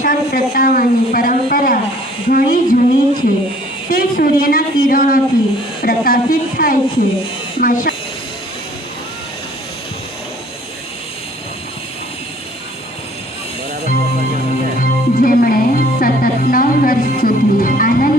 મશાલ પ્રગટાવવાની પરંપરા ઘણી જૂની છે. તે સૂર્યના કિરણોથી પ્રકાશિત થાય છે. મશાલ જેમણે સતત નવ વર્ષ સુધી આનંદ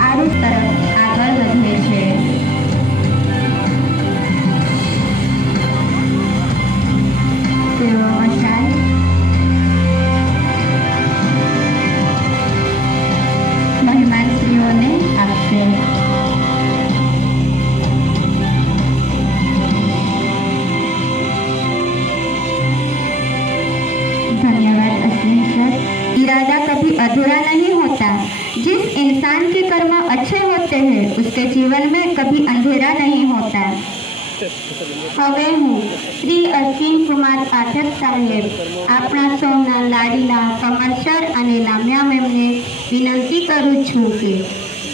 ആരോട് തരണം जिस इंसान के कर्म अच्छे होते हैं उसके जीवन में कभी अंधेरा नहीं होता હવે હું શ્રી અશ્વિન કુમાર પાઠક સાહેબ આપણા સૌના લાડીલા કમરસર અને લામ્યા મેમને વિનંતી કરું છું કે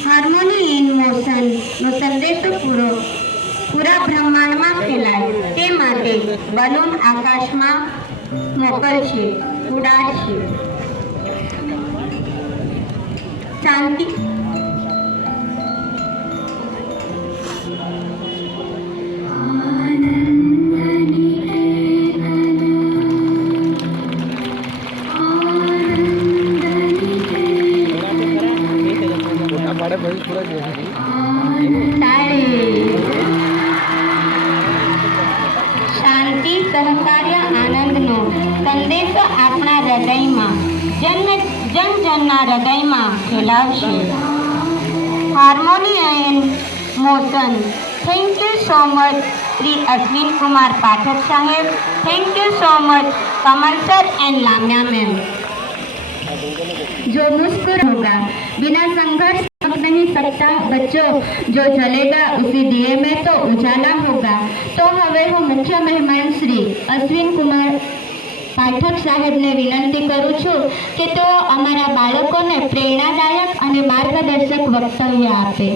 હાર્મોની ઇન મોશનનો સંદેશો પૂરો પૂરા બ્રહ્માંડમાં ફેલાય તે માટે બલૂન આકાશમાં મોકલશે ઉડાડશે શાંતિ ફોટા પાડે પછી પૂરા જોઈ તાળી શાંતિ સહકાર્ય આનંદનો સંદેશો આપણા હૃદયમાં જન જન જનના હૃદયમાં ફેલાવશે harmony and motion thank you so much Shri Ashwin Kumar Pathak સાહેબ thank you so much Qamar sir and Lamya ma'am जो मुस्कुर होगा बिना संघर्ष तक नहीं सकता बच्चों जो जलेगा उसी दिए में तो उजाला होगा तो હવે હું મુખ્ય મહેમાન શ્રી અશ્વિન કુમાર પાઠક સાહેબને વિનંતી કરું છું કે તેઓ અમારા બાળકોને પ્રેરણાદાયક અને માર્ગદર્શક વક્તવ્ય આપે.